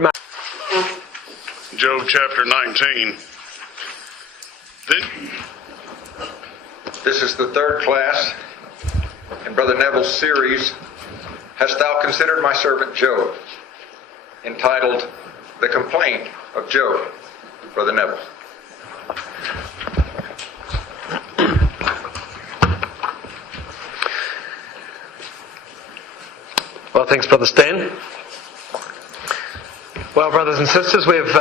remark. Job chapter 19. This is the third class in Brother Neville's series, Hast Thou Considered My Servant Job, entitled The Complaint of Job, Brother Neville. Well, thanks, Brother Stan. Well, brothers and sisters, we've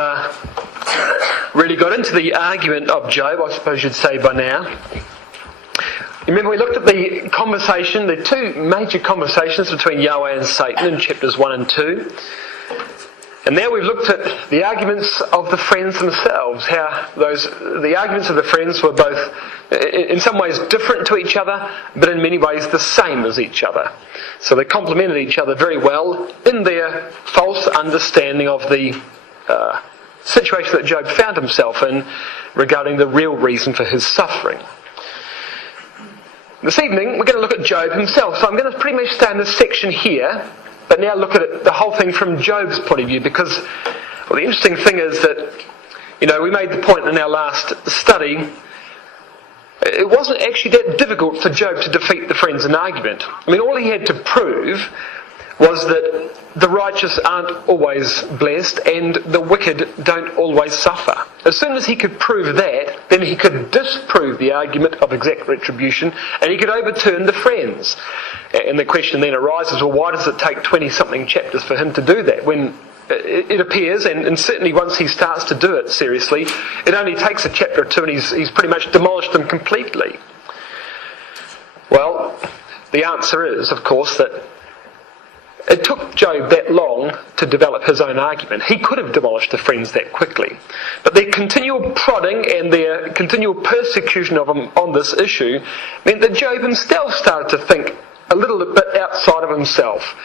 really got into the argument of Job, I suppose you'd say by now. Remember, we looked at the conversation, the two major conversations between Yahweh and Satan in chapters 1 and 2. And now we've looked at the arguments of the friends themselves, how the arguments of the friends were both in some ways different to each other, but in many ways the same as each other. So they complemented each other very well in their false understanding of the situation that Job found himself in regarding the real reason for his suffering. This evening we're going to look at Job himself. So I'm going to pretty much stay in this section here, but now look at it, the whole thing from Job's point of view, because the interesting thing is that, we made the point in our last study, it wasn't actually that difficult for Job to defeat the friends in argument. All he had to prove was that the righteous aren't always blessed and the wicked don't always suffer. As soon as he could prove that, then he could disprove the argument of exact retribution and he could overturn the friends. And the question then arises, well, why does it take 20-something chapters for him to do that? When it appears, and certainly once he starts to do it seriously, it only takes a chapter or two and he's pretty much demolished them completely. Well, the answer is, of course, that it took Job that long to develop his own argument. He could have demolished the friends that quickly. But their continual prodding and their continual persecution of him on this issue meant that Job himself started to think a little bit outside of himself.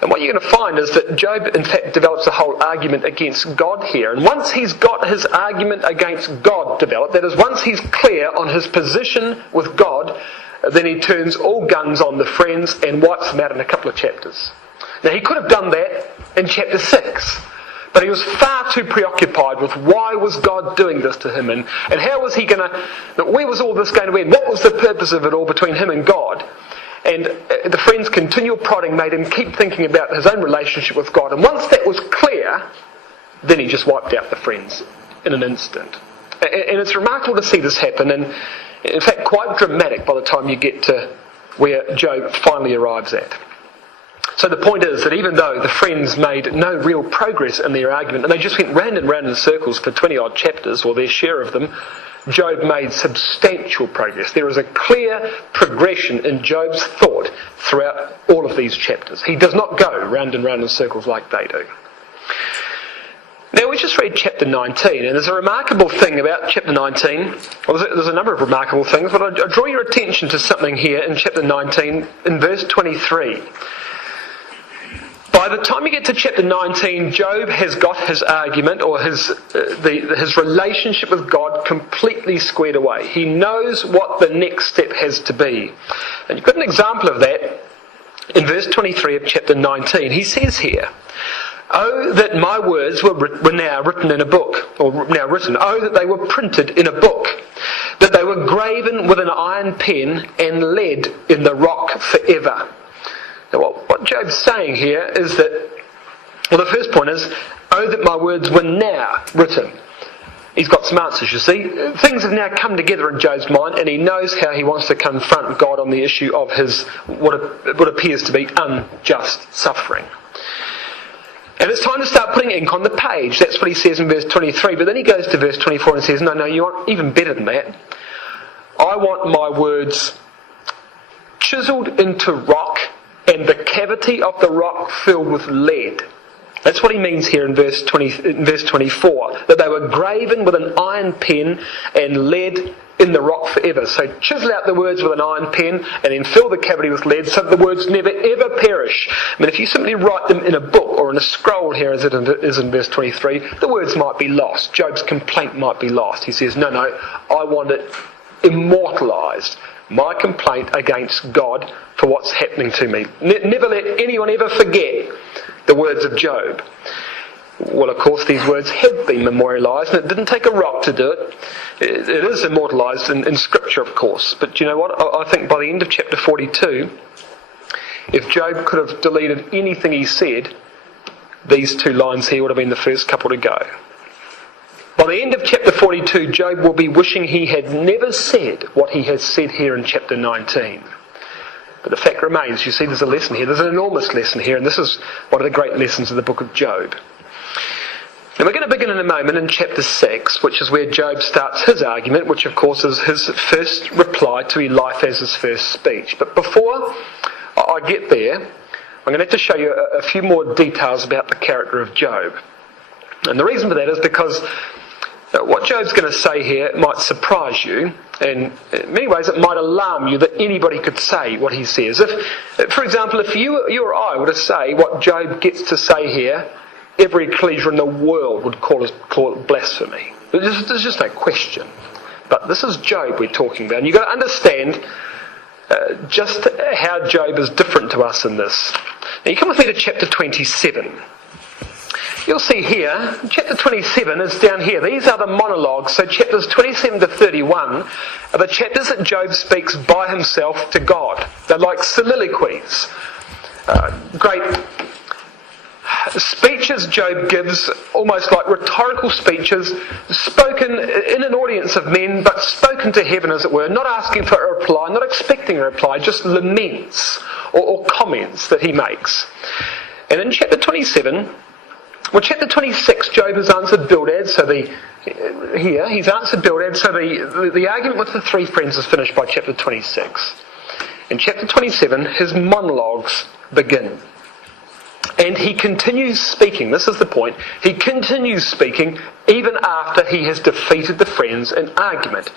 And what you're going to find is that Job, in fact, develops a whole argument against God here. And once he's got his argument against God developed, that is, once he's clear on his position with God, then he turns all guns on the friends and wipes them out in a couple of chapters. Now, he could have done that in chapter 6, but he was far too preoccupied with why was God doing this to him, and how was he going to, where was all this going to end, what was the purpose of it all between him and God. And the friend's continual prodding made him keep thinking about his own relationship with God. And once that was clear, then he just wiped out the friends in an instant. And it's remarkable to see this happen, and in fact quite dramatic by the time you get to where Job finally arrives at. So the point is that even though the friends made no real progress in their argument, and they just went round and round in circles for 20 odd chapters, or their share of them, Job made substantial progress. There is a clear progression in Job's thought throughout all of these chapters. He does not go round and round in circles like they do. Now, we just read chapter 19, and there's a remarkable thing about chapter 19. Well, there's a number of remarkable things, but I draw your attention to something here in chapter 19, in verse 23. By the time you get to chapter 19, Job has got his argument, or his relationship with God, completely squared away. He knows what the next step has to be. And you've got an example of that in verse 23 of chapter 19. He says here, "Oh, that my words were now written in a book," or now written. "Oh, that they were printed in a book, that they were graven with an iron pen and lead in the rock forever." Now, what Job's saying here is that, well, the first point is, "Oh, that my words were now written." He's got some answers, you see. Things have now come together in Job's mind, and he knows how he wants to confront God on the issue of his, what appears to be unjust suffering. And it's time to start putting ink on the page. That's what he says in verse 23. But then he goes to verse 24 and says, no, you want even better than that. I want my words chiseled into rock, and the cavity of the rock filled with lead. That's what he means here in verse 24. That they were graven with an iron pen and lead in the rock forever. So chisel out the words with an iron pen and then fill the cavity with lead so that the words never ever perish. If you simply write them in a book or in a scroll here as it is in verse 23, the words might be lost. Job's complaint might be lost. He says, no, I want it immortalised. My complaint against God for what's happening to me. Never let anyone ever forget the words of Job. Well, of course, these words have been memorialised, and it didn't take a rock to do it. It is immortalised in Scripture, of course. But you know what? I think by the end of chapter 42, if Job could have deleted anything he said, these two lines here would have been the first couple to go. By the end of chapter 42, Job will be wishing he had never said what he has said here in chapter 19. But the fact remains, you see there's a lesson here. There's an enormous lesson here, and this is one of the great lessons of the book of Job. Now we're going to begin in a moment in chapter 6, which is where Job starts his argument, which of course is his first reply to Eliphaz's first speech. But before I get there, I'm going to have to show you a few more details about the character of Job. And the reason for that is because what Job's going to say here might surprise you, and in many ways it might alarm you that anybody could say what he says. If, for example, if you or I were to say what Job gets to say here, every ecclesia in the world would call it blasphemy. There's just no question. But this is Job we're talking about, and you've got to understand just how Job is different to us in this. Now you come with me to chapter 27. You'll see here, chapter 27 is down here. These are the monologues. So chapters 27 to 31 are the chapters that Job speaks by himself to God. They're like soliloquies. Great speeches Job gives, almost like rhetorical speeches, spoken in an audience of men, but spoken to heaven, as it were, not asking for a reply, not expecting a reply, just laments or comments that he makes. And in chapter 27, well, chapter 26, Job has answered Bildad, he's answered Bildad, so the argument with the three friends is finished by chapter 26. In chapter 27, his monologues begin. And he continues speaking, this is the point, he continues speaking even after he has defeated the friends in argument.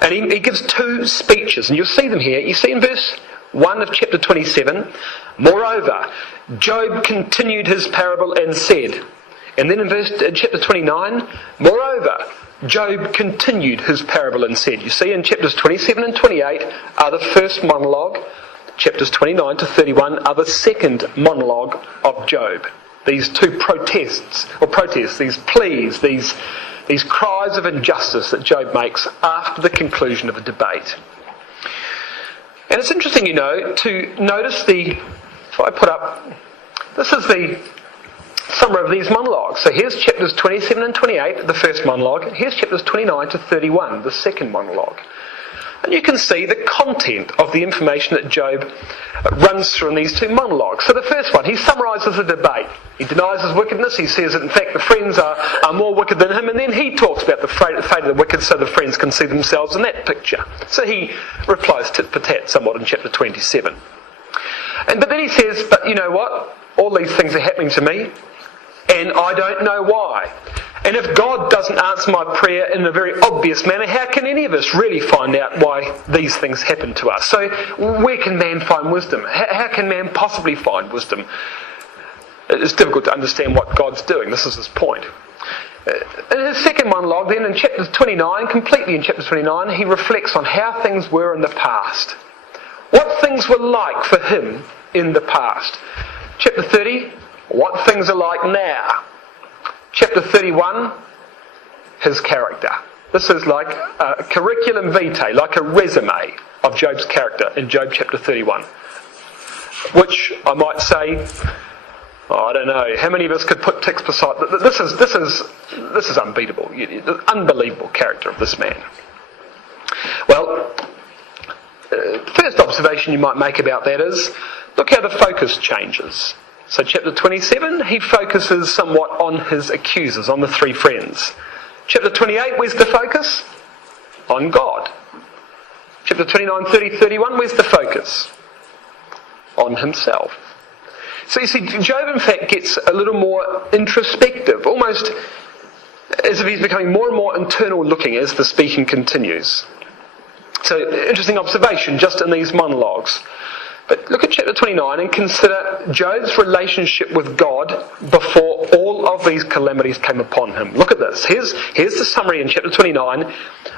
And he gives two speeches, and you'll see them here. You see in verse 1 of chapter 27, moreover, Job continued his parable and said. And then in chapter 29, moreover, Job continued his parable and said. You see in chapters 27 and 28 are the first monologue. Chapters 29 to 31 are the second monologue of Job. These two protests, these pleas, these cries of injustice that Job makes after the conclusion of a debate. And it's interesting, to notice if I put up, this is the summary of these monologues. So here's chapters 27 and 28, the first monologue. Here's chapters 29 to 31, the second monologue. And you can see the content of the information that Job runs through in these two monologues. So the first one, he summarises the debate. He denies his wickedness. He says that in fact the friends are more wicked than him. And then he talks about the fate of the wicked so the friends can see themselves in that picture. So he replies tit for tat somewhat in chapter 27. But then he says, but you know what? All these things are happening to me and I don't know why. And if God doesn't answer my prayer in a very obvious manner, how can any of us really find out why these things happen to us? So where can man find wisdom? How can man possibly find wisdom? It's difficult to understand what God's doing. This is his point. In his second monologue then, in chapter 29, completely in chapter 29, he reflects on how things were in the past. What things were like for him in the past. Chapter 30, what things are like now. Chapter 31, his character. This is like a curriculum vitae, like a resume of Job's character in Job chapter 31. Which I might say, I don't know, how many of us could put ticks beside? This is unbeatable. The unbelievable character of this man. Well, first observation you might make about that is, look how the focus changes. So chapter 27, he focuses somewhat on his accusers, on the three friends. Chapter 28, where's the focus? On God. Chapter 29, 30, 31, where's the focus? On himself. So you see, Job in fact gets a little more introspective, almost as if he's becoming more and more internal looking as the speaking continues. So, interesting observation just in these monologues. But look at chapter 29 and consider Job's relationship with God before all of these calamities came upon him. Look at this. Here's the summary in chapter 29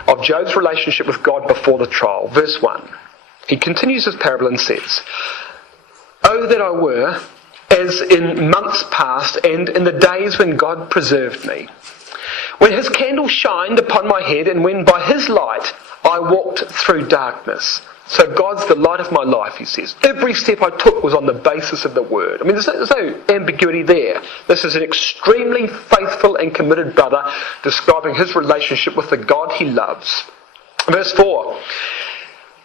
of Job's relationship with God before the trial. Verse 1. He continues his parable and says, "Oh, that I were as in months past and in the days when God preserved me. When his candle shined upon my head and when by his light I walked through darkness. So God's the light of my life, he says. Every step I took was on the basis of the word. I mean, there's no ambiguity there. This is an extremely faithful and committed brother describing his relationship with the God he loves. Verse 4.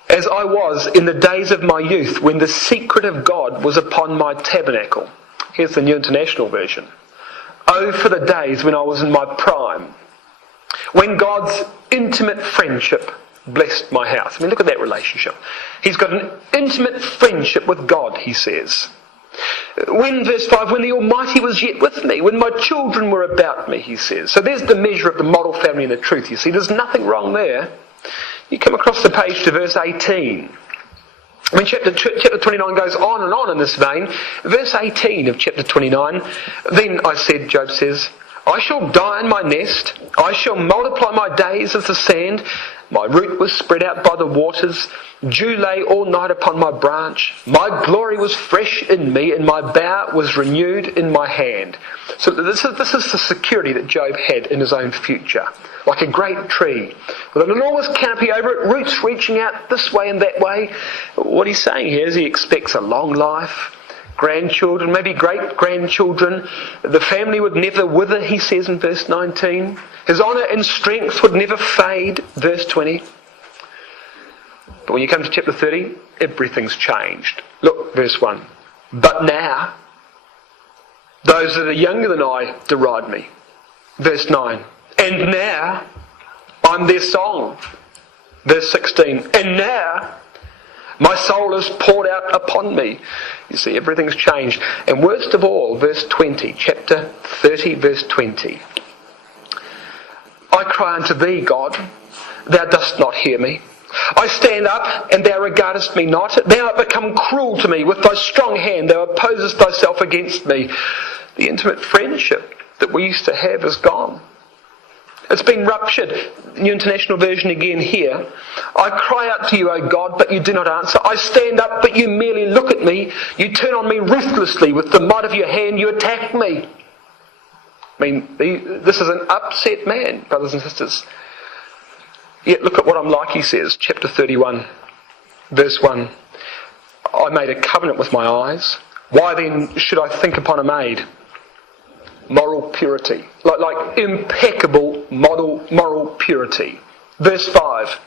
As I was in the days of my youth, when the secret of God was upon my tabernacle. Here's the New International Version. Oh, for the days when I was in my prime, when God's intimate friendship blessed my house. I mean, look at that relationship. He's got an intimate friendship with God, he says. When, verse 5, when the Almighty was yet with me, when my children were about me, he says. So there's the measure of the model family and the truth, you see. There's nothing wrong there. You come across the page to verse 18. I mean, chapter 29 goes on and on in this vein. Verse 18 of chapter 29. Then I said, Job says, I shall die in my nest. I shall multiply my days as the sand. My root was spread out by the waters. Dew lay all night upon my branch. My glory was fresh in me, and my bough was renewed in my hand. So this is the security that Job had in his own future. Like a great tree, with an enormous canopy over it, roots reaching out this way and that way. What he's saying here is he expects a long life, grandchildren, maybe great-grandchildren. The family would never wither, he says in verse 19. His honour and strength would never fade, verse 20. But when you come to chapter 30, everything's changed. Look, verse 1. But now, those that are younger than I deride me. Verse 9. And now, I'm their song. Verse 16. And now, my soul is poured out upon me. You see, everything's changed. And worst of all, verse 20, chapter 30, verse 20. I cry unto thee, God, thou dost not hear me. I stand up, and thou regardest me not. Thou art become cruel to me. With thy strong hand thou opposest thyself against me. The intimate friendship that we used to have is gone. It's been ruptured. New International Version again here. I cry out to you, O God, but you do not answer. I stand up, but you merely look at me. You turn on me ruthlessly. With the might of your hand, you attack me. I mean, this is an upset man, brothers and sisters. Yet look at what I'm like, he says, chapter 31, verse 1. I made a covenant with my eyes. Why then should I think upon a maid? Moral purity. Like impeccable moral purity. Verse 5.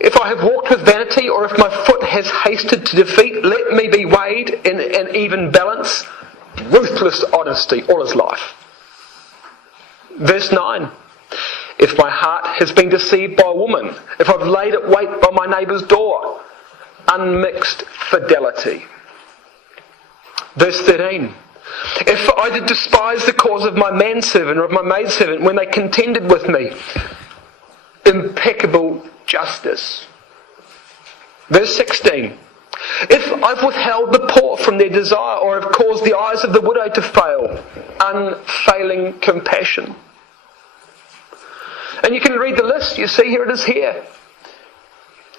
If I have walked with vanity, or if my foot has hasted to defeat, let me be weighed in an even balance. Ruthless honesty all his life. Verse 9. If my heart has been deceived by a woman, if I've laid it wait by my neighbour's door, unmixed fidelity. Verse 13. If I did despise the cause of my manservant or of my maidservant when they contended with me, impeccable justice. Verse 16. If I've withheld the poor from their desire, or have caused the eyes of the widow to fail, unfailing compassion. And you can read the list, you see, here it is here.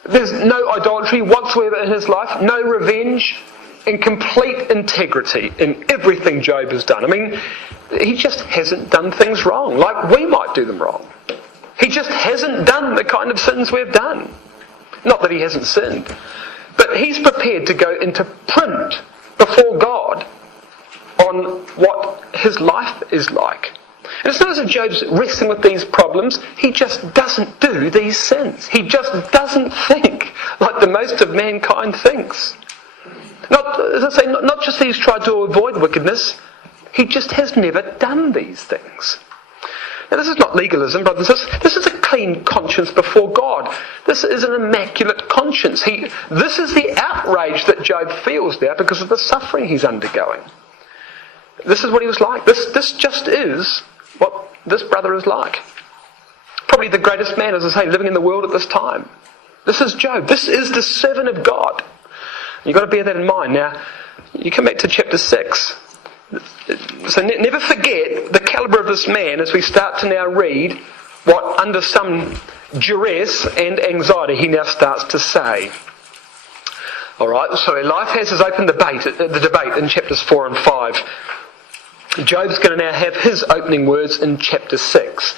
There's no idolatry whatsoever in his life, no revenge, in complete integrity in everything Job has done. I mean, he just hasn't done things wrong, like we might do them wrong. He just hasn't done the kind of sins we've done. Not that he hasn't sinned, but he's prepared to go into print before God on what his life is like. And it's not as if Job's wrestling with these problems. He just doesn't do these sins. He just doesn't think like the most of mankind thinks. Not, as I say, not just that he's tried to avoid wickedness, he just has never done these things. Now this is not legalism, brothers. This is a clean conscience before God. This is an immaculate conscience. This is the outrage that Job feels there because of the suffering he's undergoing. This is what he was like. This just is what this brother is like. Probably the greatest man, as I say, living in the world at this time. This is Job. This is the servant of God. You've got to bear that in mind. Now, you come back to chapter 6. So never forget the calibre of this man as we start to now read what, under some duress and anxiety, he now starts to say. Alright, so Eliphaz has opened the debate in chapters 4 and 5. Job's going to now have his opening words in chapter 6.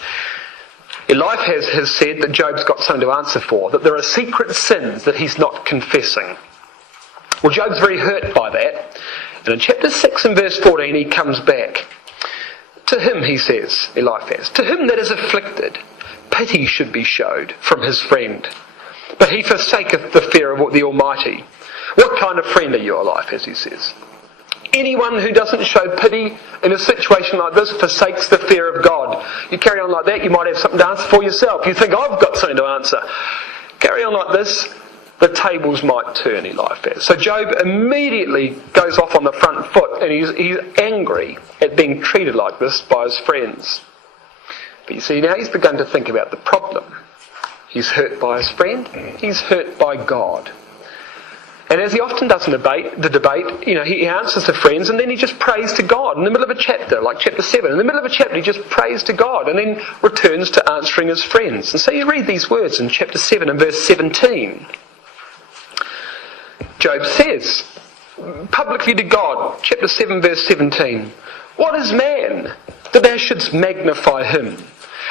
Eliphaz has said that Job's got something to answer for, that there are secret sins that he's not confessing. Well, Job's very hurt by that. And in chapter 6 and verse 14 he comes back. To him, he says, Eliphaz, to him that is afflicted, pity should be showed from his friend. But he forsaketh the fear of the Almighty. What kind of friend are you, Eliphaz, he says? Anyone who doesn't show pity in a situation like this forsakes the fear of God. You carry on like that, you might have something to answer for yourself. You think, I've got something to answer. Carry on like this, the tables might turn, Eliphaz. So Job immediately goes off on the front foot, and he's angry at being treated like this by his friends. But you see, now he's begun to think about the problem. He's hurt by his friend, he's hurt by God. And as he often does in the debate, he answers to friends and then he just prays to God in the middle of a chapter, like chapter 7. In the middle of a chapter he just prays to God and then returns to answering his friends. And so you read these words in chapter 7 and verse 17. Job says publicly to God, chapter 7 verse 17, "What is man that thou shouldst magnify him,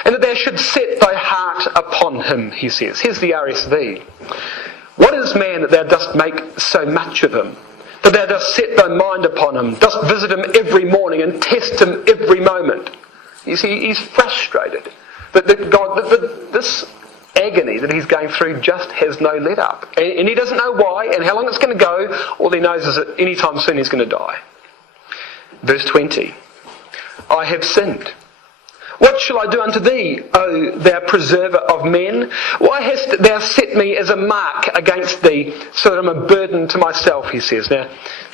and that thou shouldst set thy heart upon him," he says. Here's the RSV. "What is man that thou dost make so much of him, that thou dost set thy mind upon him, dost visit him every morning and test him every moment?" You see, he's frustrated that this agony that he's going through just has no let up. And he doesn't know why and how long it's going to go. All he knows is that any time soon he's going to die. Verse 20. "I have sinned. What shall I do unto thee, O thou preserver of men? Why hast thou set me as a mark against thee, so that I'm a burden to myself," he says. Now,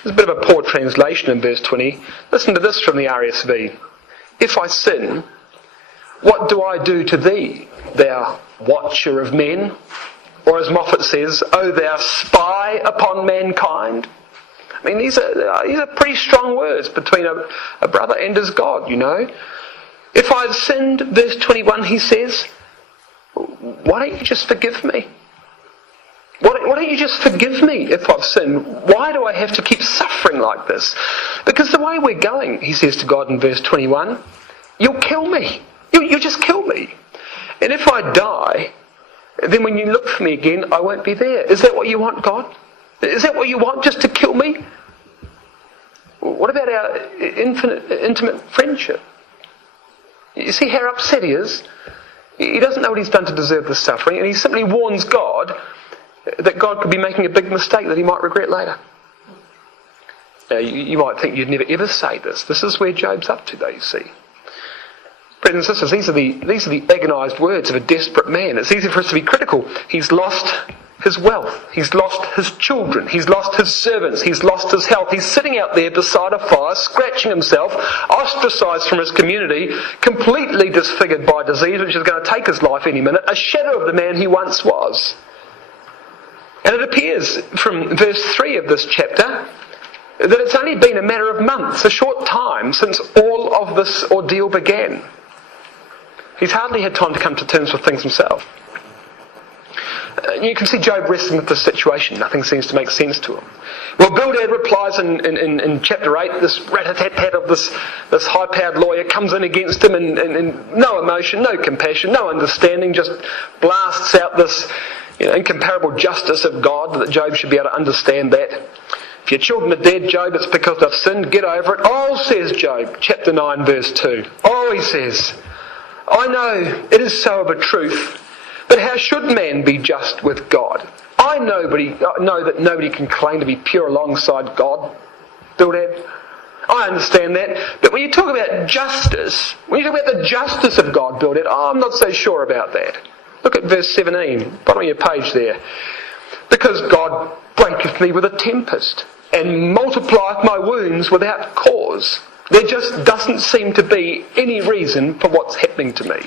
there's a bit of a poor translation in verse 20. Listen to this from the RSV. "If I sin, what do I do to thee, thou watcher of men?" Or as Moffat says, "O thou spy upon mankind." I mean, these are pretty strong words between a brother and his God, If I've sinned, verse 21, he says, why don't you just forgive me? Why don't you just forgive me if I've sinned? Why do I have to keep suffering like this? Because the way we're going, he says to God in verse 21, you'll kill me. You'll just kill me. And if I die, then when you look for me again, I won't be there. Is that what you want, God? Is that what you want, just to kill me? What about our intimate friendship? You see how upset he is? He doesn't know what he's done to deserve the suffering, and he simply warns God that God could be making a big mistake that he might regret later. Now, you might think you'd never ever say this. This is where Job's up to, though, you see. Brothers and sisters, these are the agonised words of a desperate man. It's easy for us to be critical. He's lost his wealth. He's lost his children. He's lost his servants. He's lost his health. He's sitting out there beside a fire, scratching himself, ostracised from his community, completely disfigured by disease, which is going to take his life any minute, a shadow of the man he once was. And it appears from verse 3 of this chapter that it's only been a matter of months, a short time, since all of this ordeal began. He's hardly had time to come to terms with things himself. You can see Job wrestling with this situation. Nothing seems to make sense to him. Well, Bildad replies in chapter 8, this rat-a-tat-tat of this high-powered lawyer comes in against him and no emotion, no compassion, no understanding, just blasts out this incomparable justice of God that Job should be able to understand that. If your children are dead, Job, it's because they've sinned, get over it. "Oh," says Job, chapter 9, verse 2. "Oh," he says, "I know it is so of a truth. But how should man be just with God? I know that nobody can claim to be pure alongside God, Bildad. I understand that. But when you talk about justice, when you talk about the justice of God, Bildad, I'm not so sure about that. Look at verse 17, bottom of your page there. Because God breaketh me with a tempest, and multiplieth my wounds without cause. There just doesn't seem to be any reason for what's happening to me."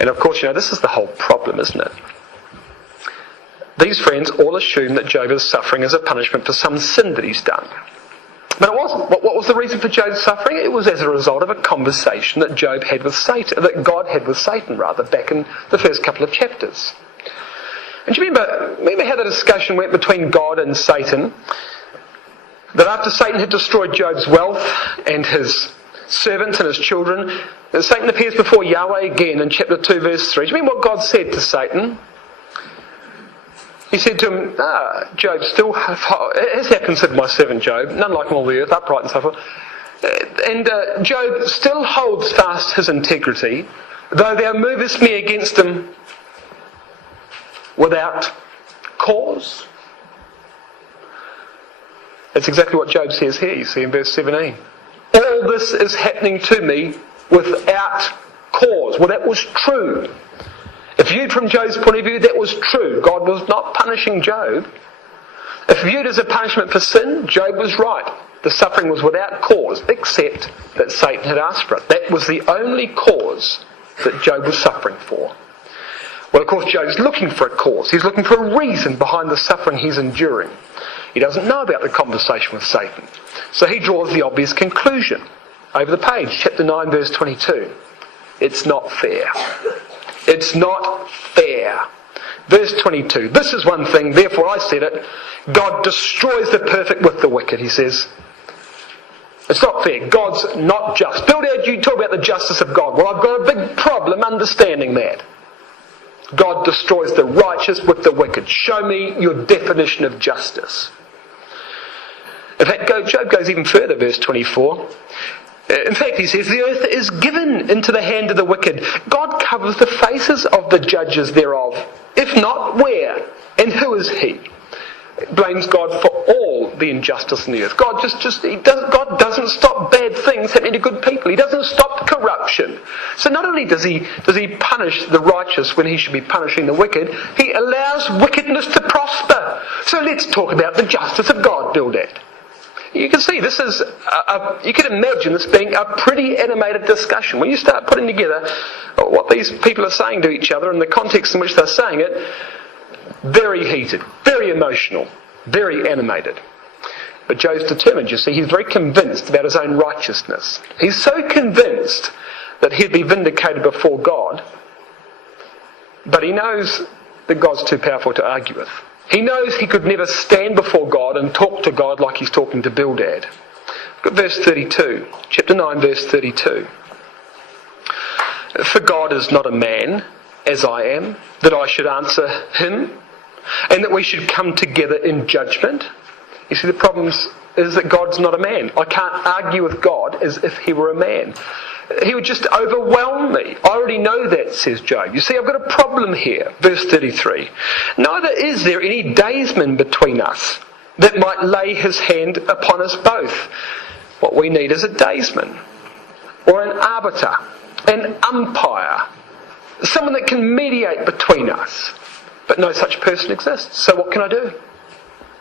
And of course, this is the whole problem, isn't it? These friends all assume that Job is suffering as a punishment for some sin that he's done. But it wasn't. What was the reason for Job's suffering? It was as a result of a conversation that Job had with Satan, that God had with Satan, back in the first couple of chapters. And do you remember how the discussion went between God and Satan? That after Satan had destroyed Job's wealth and his servants and his children, Satan appears before Yahweh again in chapter 2 verse 3. Do you remember what God said to Satan? He said to him, Job still has thou considered my servant Job, none like him on the earth, upright and so forth. And Job still holds fast his integrity, though thou movest me against him without cause. That's exactly what Job says here, you see in verse 17. All this is happening to me without cause. Well, that was true. If viewed from Job's point of view, that was true. God was not punishing Job. If viewed as a punishment for sin, Job was right. The suffering was without cause, except that Satan had asked for it. That was the only cause that Job was suffering for. Well, of course, Job's looking for a cause. He's looking for a reason behind the suffering he's enduring. He doesn't know about the conversation with Satan. So he draws the obvious conclusion. Over the page, chapter 9, verse 22. It's not fair. It's not fair. Verse 22. This is one thing, therefore I said it. God destroys the perfect with the wicked, he says. It's not fair. God's not just. Bildad, you talk about the justice of God. Well, I've got a big problem understanding that. God destroys the righteous with the wicked. Show me your definition of justice. In fact, Job goes even further, verse 24. In fact, he says, the earth is given into the hand of the wicked. God covers the faces of the judges thereof. If not, where? And who is he? Blames God for all the injustice in the earth. God God doesn't stop bad things happening to good people. He doesn't stop corruption. So not only does he punish the righteous when he should be punishing the wicked, he allows wickedness to prosper. So let's talk about the justice of God, Bildad. You can see this is, you can imagine this being a pretty animated discussion. When you start putting together what these people are saying to each other and the context in which they're saying it, very heated, very emotional, very animated. But Job's determined, you see. He's very convinced about his own righteousness. He's so convinced that he'd be vindicated before God, but he knows that God's too powerful to argue with. He knows he could never stand before God and talk to God like he's talking to Bildad. Look at verse 32, chapter 9, verse 32. For God is not a man, as I am, that I should answer him, and that we should come together in judgment. You see, the problem is that God's not a man. I can't argue with God as if he were a man. He would just overwhelm me. I already know that, says Job. You see, I've got a problem here. Verse 33. Neither is there any daysman between us that might lay his hand upon us both. What we need is a daysman, or an arbiter, an umpire, someone that can mediate between us. But no such person exists. So what can I do?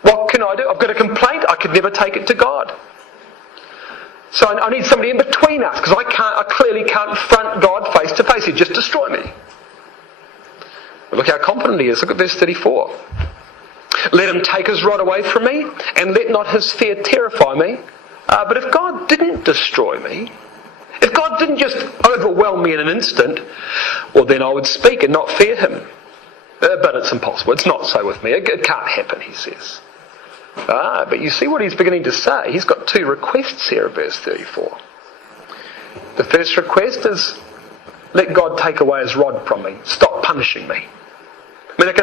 What can I do? I've got a complaint. I could never take it to God. So I need somebody in between us, because I clearly can't front God face to face. He'd just destroy me. But look how confident he is. Look at verse 34. Let him take his rod away from me, and let not his fear terrify me. But if God didn't destroy me, if God didn't just overwhelm me in an instant, well then I would speak and not fear him. But it's impossible. It's not so with me. It can't happen, he says. But you see what he's beginning to say. He's got two requests here in verse 34. The first request is, let God take away his rod from me. Stop punishing me. I mean,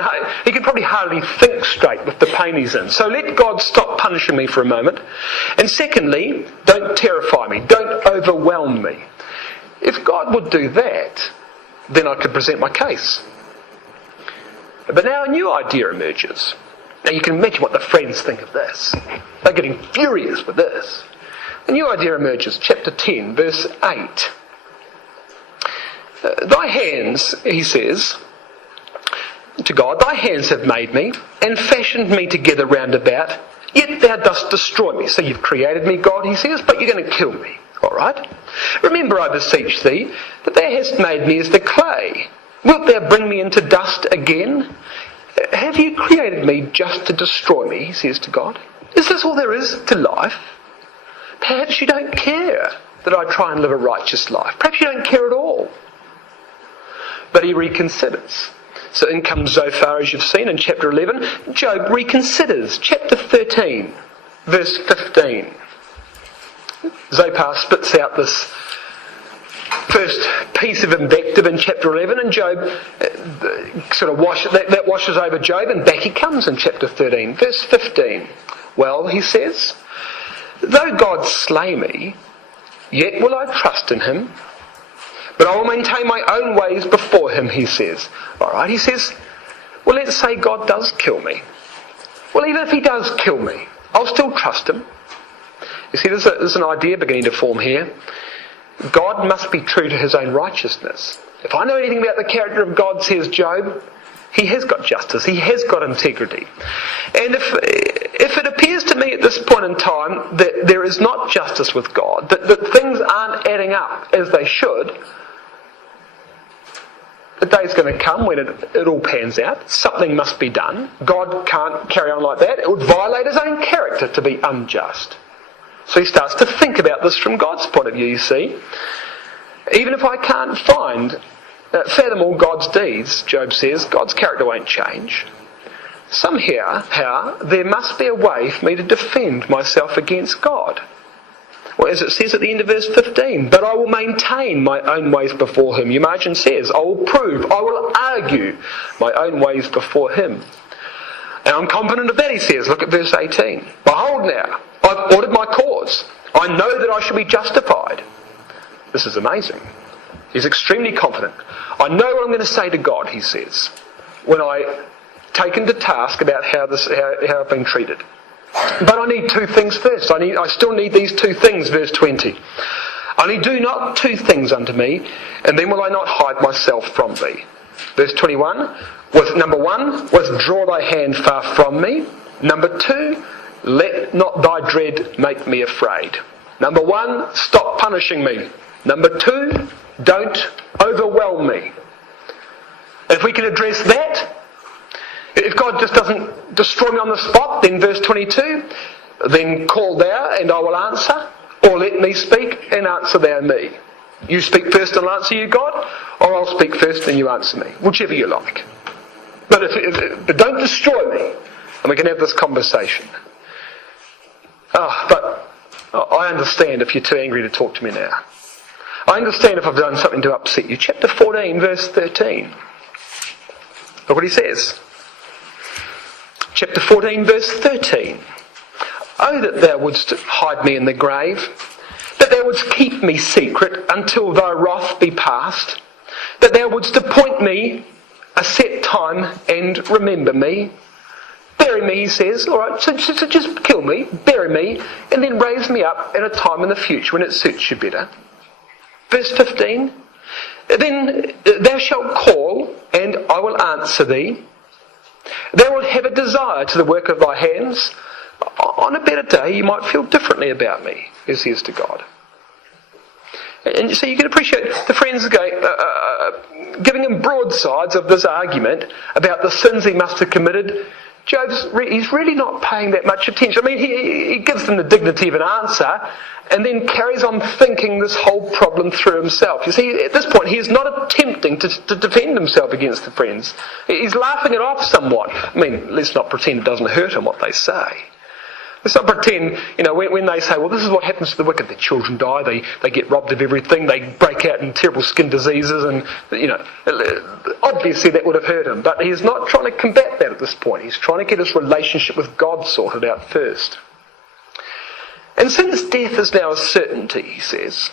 he can probably hardly think straight with the pain he's in. So let God stop punishing me for a moment. And secondly, don't terrify me. Don't overwhelm me. If God would do that, then I could present my case. But now a new idea emerges. Now you can imagine what the friends think of this. They're getting furious with this. A new idea emerges, chapter 10, verse 8. Thy hands, he says, to God, thy hands have made me, and fashioned me together round about, yet thou dost destroy me. So you've created me, God, he says, but you're going to kill me. Alright? Remember, I beseech thee, that thou hast made me as the clay. Wilt thou bring me into dust again? Have you created me just to destroy me, he says to God? Is this all there is to life? Perhaps you don't care that I try and live a righteous life. Perhaps you don't care at all. But he reconsiders. So in comes Zophar, as you've seen in chapter 11. Job reconsiders. Chapter 13, verse 15. Zophar spits out this first piece of invective in chapter 11, and Job sort of washes over Job, and back he comes in chapter 13, verse 15. Well, he says, though God slay me, yet will I trust in him, but I will maintain my own ways before him, he says. Alright, he says, well, let's say God does kill me. Well, even if he does kill me, I'll still trust him. You see, there's an idea beginning to form here. God must be true to his own righteousness. If I know anything about the character of God, says Job, he has got justice, he has got integrity. And if it appears to me at this point in time that there is not justice with God, that things aren't adding up as they should, the day's going to come when it all pans out. Something must be done. God can't carry on like that. It would violate his own character to be unjust. So he starts to think about this from God's point of view, you see. Even if I can't fathom all God's deeds, Job says, God's character won't change. Somehow, there must be a way for me to defend myself against God. Well, as it says at the end of verse 15, but I will maintain my own ways before him. Your margin says, I will prove, I will argue my own ways before him. And I'm confident of that, he says. Look at verse 18. Behold now, I've ordered my cause. I know that I shall be justified. This is amazing. He's extremely confident. I know what I'm going to say to God, he says, when I take him to task about how I've been treated. But I need two things first. I still need these two things, verse 20. Only do not two things unto me, and then will I not hide myself from thee. Verse 21, number one, withdraw thy hand far from me. Number two, let not thy dread make me afraid. Number one, stop punishing me. Number two, don't overwhelm me. And if we can address that, if God just doesn't destroy me on the spot, then verse 22, then call thou and I will answer, or let me speak and answer thou me. You speak first and I'll answer you, God, or I'll speak first and you answer me. Whichever you like. But but don't destroy me, and we can have this conversation. But I understand if you're too angry to talk to me now. I understand if I've done something to upset you. Chapter 14, verse 13. Look what he says. Chapter 14, verse 13. Oh, that thou wouldst hide me in the grave, that thou wouldst keep me secret until thy wrath be past, that thou wouldst appoint me a set time and remember me. Bury me, he says. Alright, so just kill me, bury me, and then raise me up at a time in the future when it suits you better. Verse 15. Then thou shalt call, and I will answer thee. Thou wilt have a desire to the work of thy hands. On a better day, you might feel differently about me, he says to God. And so you can appreciate the friends giving him broadsides of this argument about the sins he must have committed. He's really not paying that much attention. I mean, he gives them the dignity of an answer and then carries on thinking this whole problem through himself. You see, at this point, he is not attempting to defend himself against the friends. He's laughing it off somewhat. I mean, let's not pretend it doesn't hurt him what they say. Let's not pretend, when they say, well, this is what happens to the wicked. Their children die, they get robbed of everything, they break out in terrible skin diseases, and, obviously that would have hurt him. But he's not trying to combat that at this point. He's trying to get his relationship with God sorted out first. And since death is now a certainty, he says,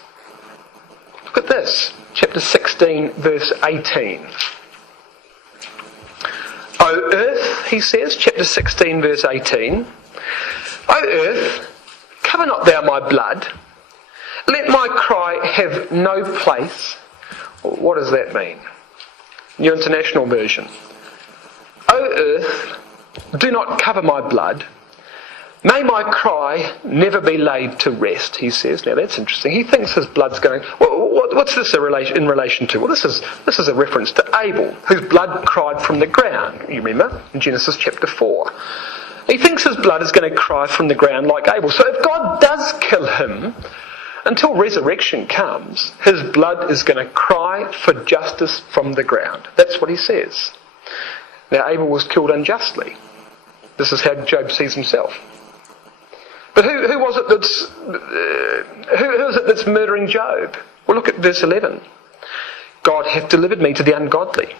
look at this, chapter 16, verse 18. O earth, he says, chapter 16, verse 18, O earth, cover not thou my blood, let my cry have no place. What does that mean? New International Version. O earth, do not cover my blood, may my cry never be laid to rest, he says. Now that's interesting. He thinks his blood's going... What's this in relation to? Well, this is a reference to Abel, whose blood cried from the ground. You remember? In Genesis chapter 4. He thinks his blood is going to cry from the ground like Abel. So if God does kill him, until resurrection comes, his blood is going to cry for justice from the ground. That's what he says. Now, Abel was killed unjustly. This is how Job sees himself. But who was it who is it that's murdering Job? Well, look at verse 11. God hath delivered me to the ungodly,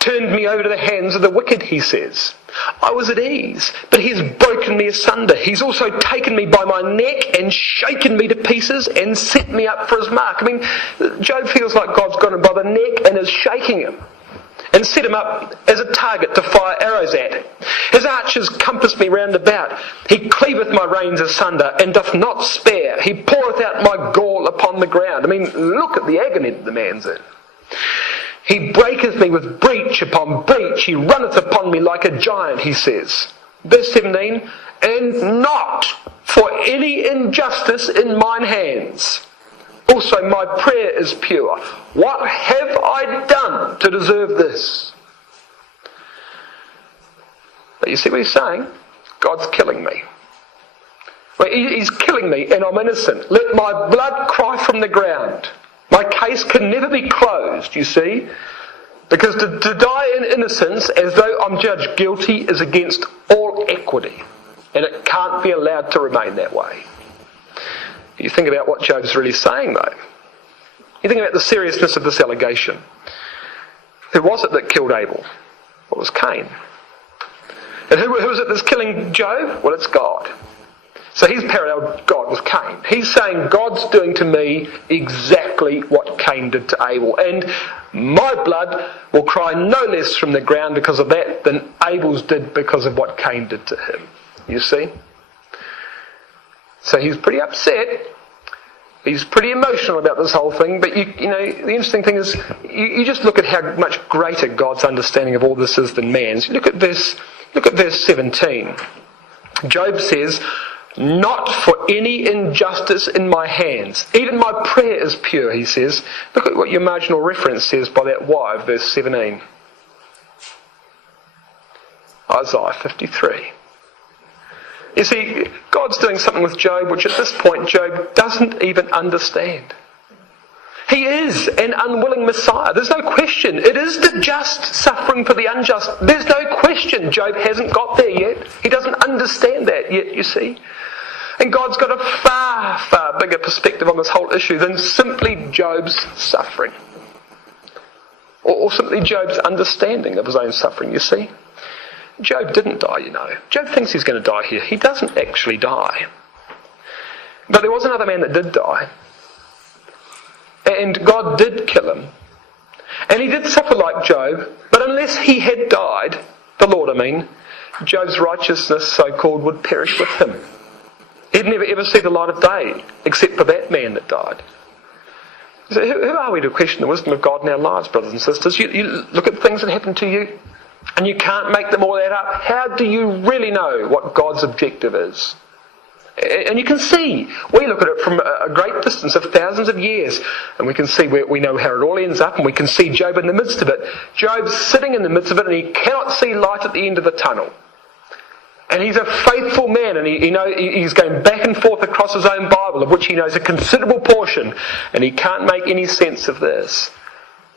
turned me over to the hands of the wicked, he says. I was at ease, but he has broken me asunder. He's also taken me by my neck and shaken me to pieces and set me up for his mark. I mean, Job feels like God's got him by the neck and is shaking him and set him up as a target to fire arrows at. His archers compass me round about. He cleaveth my reins asunder, and doth not spare. He poureth out my gall upon the ground. I mean, look at the agony that the man's in. He breaketh me with breach upon breach. He runneth upon me like a giant, he says. Verse 17, and not for any injustice in mine hands. Also my prayer is pure. What have I done to deserve this? But you see what he's saying? God's killing me. Well, he's killing me and I'm innocent. Let my blood cry from the ground. My case can never be closed, you see. Because to die in innocence as though I'm judged guilty is against all equity. And it can't be allowed to remain that way. You think about what Job's really saying, though. You think about the seriousness of this allegation. Who was it that killed Abel? Well, it was Cain. And who is it that's killing Job? Well, it's God. So he's paralleled God with Cain. He's saying God's doing to me exactly what Cain did to Abel. And my blood will cry no less from the ground because of that than Abel's did because of what Cain did to him. You see? So he's pretty upset. He's pretty emotional about this whole thing. But you know, the interesting thing is, you just look at how much greater God's understanding of all this is than man's. Look at verse 17. Job says, not for any injustice in my hands. Even my prayer is pure, he says. Look at what your marginal reference says by that Y, verse 17. Isaiah 53. You see, God's doing something with Job which at this point Job doesn't even understand. He is an unwilling Messiah. There's no question. It is the just suffering for the unjust. There's no question Job hasn't got there yet. He doesn't understand that yet, you see. And God's got a far, far bigger perspective on this whole issue than simply Job's suffering. Or simply Job's understanding of his own suffering, you see. Job didn't die, you know. Job thinks he's going to die here. He doesn't actually die. But there was another man that did die. And God did kill him. And he did suffer like Job. But unless he had died, the Lord, Job's righteousness, so-called, would perish with him. He'd never ever see the light of day, except for that man that died. So who are we to question the wisdom of God in our lives, brothers and sisters? You look at things that happen to you, and you can't make them all add up. How do you really know what God's objective is? And you can see, we look at it from a great distance of thousands of years, and we can see where we know how it all ends up, and we can see Job in the midst of it. Job's sitting in the midst of it, and he cannot see light at the end of the tunnel. And he's a faithful man, and he's going back and forth across his own Bible, of which he knows a considerable portion, and he can't make any sense of this.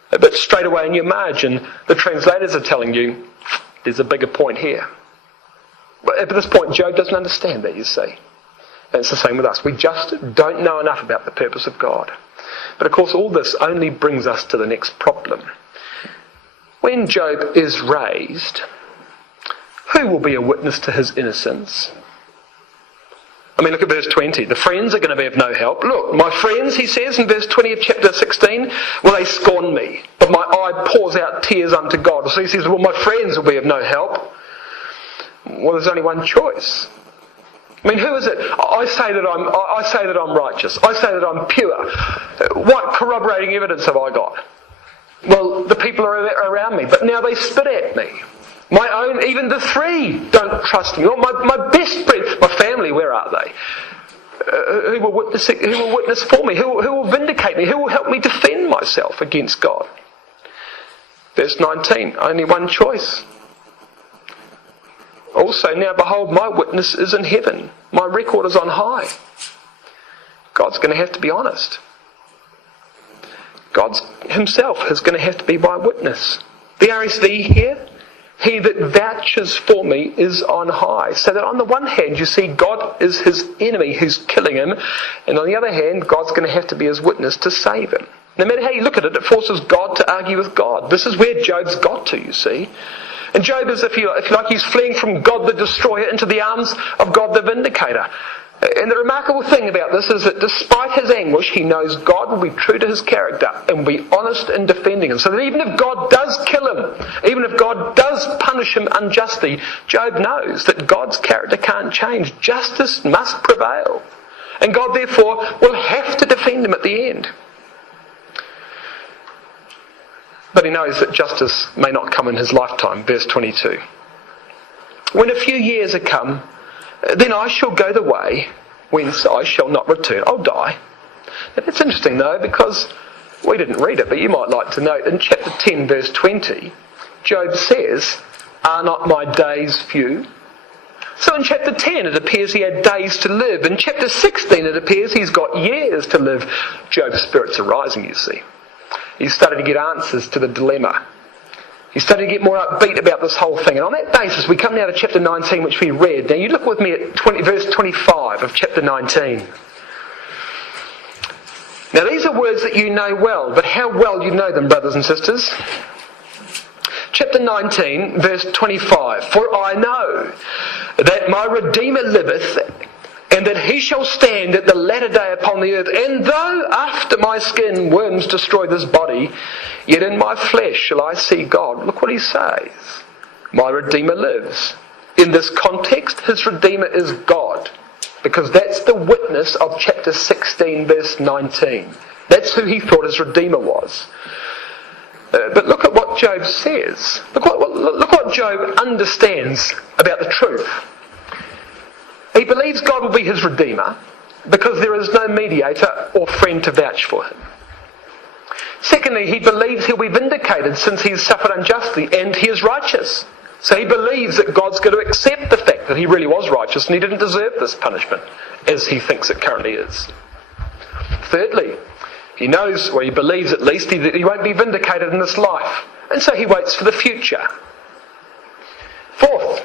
But straight away in your margin, the translators are telling you, there's a bigger point here. But at this point, Job doesn't understand that, you see. And it's the same with us. We just don't know enough about the purpose of God. But of course, all this only brings us to the next problem. When Job is raised, who will be a witness to his innocence? Look at verse 20. The friends are going to be of no help. Look, my friends, he says in verse 20 of chapter 16, well, they scorn me, but my eye pours out tears unto God. So he says, well, my friends will be of no help. Well, there's only one choice. Who is it? I say that I'm righteous. I say that I'm pure. What corroborating evidence have I got? Well, the people are around me, but now they spit at me. My own, even the three, don't trust me. My best friends, my family, where are they? Who will witness for me? Who will vindicate me? Who will help me defend myself against God? Verse 19, only one choice. Also, now behold, my witness is in heaven. My record is on high. God's going to have to be honest. God himself is going to have to be my witness. The RSV here He that vouches for me is on high. So that on the one hand, you see God is his enemy who's killing him, and on the other hand, God's going to have to be his witness to save him. No matter how you look at it, it forces God to argue with God. This is where Job's got to, you see. And Job is, if you like, he's fleeing from God the destroyer into the arms of God the vindicator. And the remarkable thing about this is that despite his anguish, he knows God will be true to his character and will be honest in defending him. So that even if God does kill him, even if God does punish him unjustly, Job knows that God's character can't change. Justice must prevail. And God therefore will have to defend him at the end. But he knows that justice may not come in his lifetime. Verse 22. When a few years are come, then I shall go the way whence I shall not return. I'll die. Now, that's interesting though, because we didn't read it, but you might like to note in chapter 10 verse 20, Job says, "Are not my days few?" So in chapter 10 it appears he had days to live. In chapter 16 it appears he's got years to live. Job's spirits are rising, you see. He's starting to get answers to the dilemma. He's starting to get more upbeat about this whole thing. And on that basis, we come now to chapter 19, which we read. Now you look with me at verse 25 of chapter 19. Now these are words that you know well, but how well you know them, brothers and sisters. Chapter 19, verse 25. For I know that my Redeemer liveth, and that he shall stand at the latter day upon the earth. And though after my skin worms destroy this body, yet in my flesh shall I see God. Look what he says. My Redeemer lives. In this context, his Redeemer is God. Because that's the witness of chapter 16, verse 19. That's who he thought his Redeemer was. But look at what Job says. Look what Job understands about the truth. He believes God will be his Redeemer because there is no mediator or friend to vouch for him. Secondly, he believes he'll be vindicated since he's suffered unjustly and he is righteous. So he believes that God's going to accept the fact that he really was righteous and he didn't deserve this punishment as he thinks it currently is. Thirdly, he knows, or he believes at least, that he won't be vindicated in this life. And so he waits for the future. Fourth,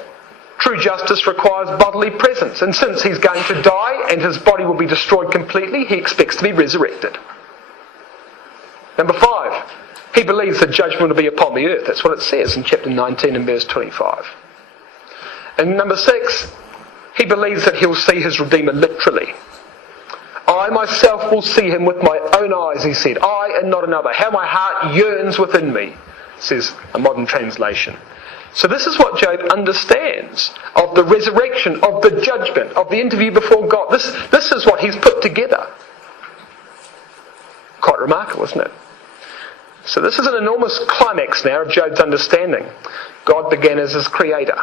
true justice requires bodily presence, and since he's going to die and his body will be destroyed completely, he expects to be resurrected. Number 5, he believes that judgment will be upon the earth. That's what it says in chapter 19 and verse 25. And number 6, he believes that he'll see his Redeemer literally. I myself will see him with my own eyes, he said. I and not another. How my heart yearns within me, says a modern translation. So this is what Job understands of the resurrection, of the judgment, of the interview before God. This is what he's put together. Quite remarkable, isn't it? So this is an enormous climax now of Job's understanding. God began as his creator.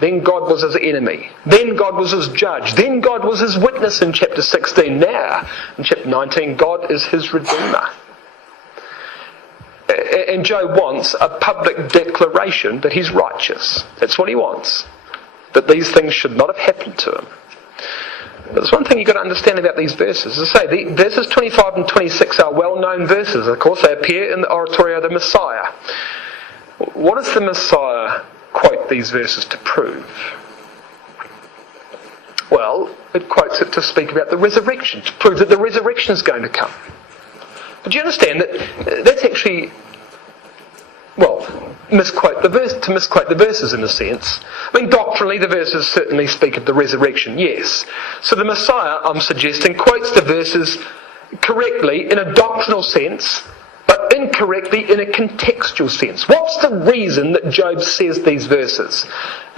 Then God was his enemy. Then God was his judge. Then God was his witness in chapter 16. Now, in chapter 19, God is his Redeemer. And Job wants a public declaration that he's righteous. That's what he wants. That these things should not have happened to him. But there's one thing you've got to understand about these verses. As I say, the verses 25 and 26 are well-known verses. Of course, they appear in the oratorio of the Messiah. What does the Messiah quote these verses to prove? Well, it quotes it to speak about the resurrection, to prove that the resurrection is going to come. But you understand that that's actually, misquote the verses in a sense. I mean, doctrinally the verses certainly speak of the resurrection, yes. So the Messiah, I'm suggesting, quotes the verses correctly in a doctrinal sense, but incorrectly in a contextual sense. What's the reason that Job says these verses?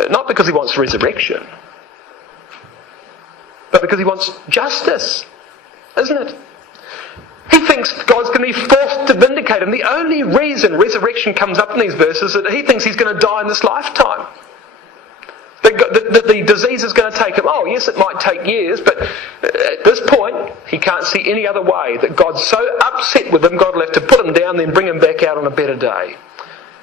Not because he wants resurrection, but because he wants justice, isn't it? He thinks God's going to be forced to vindicate him. The only reason resurrection comes up in these verses is that he thinks he's going to die in this lifetime. That the disease is going to take him. Oh, yes, it might take years, but at this point, he can't see any other way. That God's so upset with him, God will have to put him down, then bring him back out on a better day.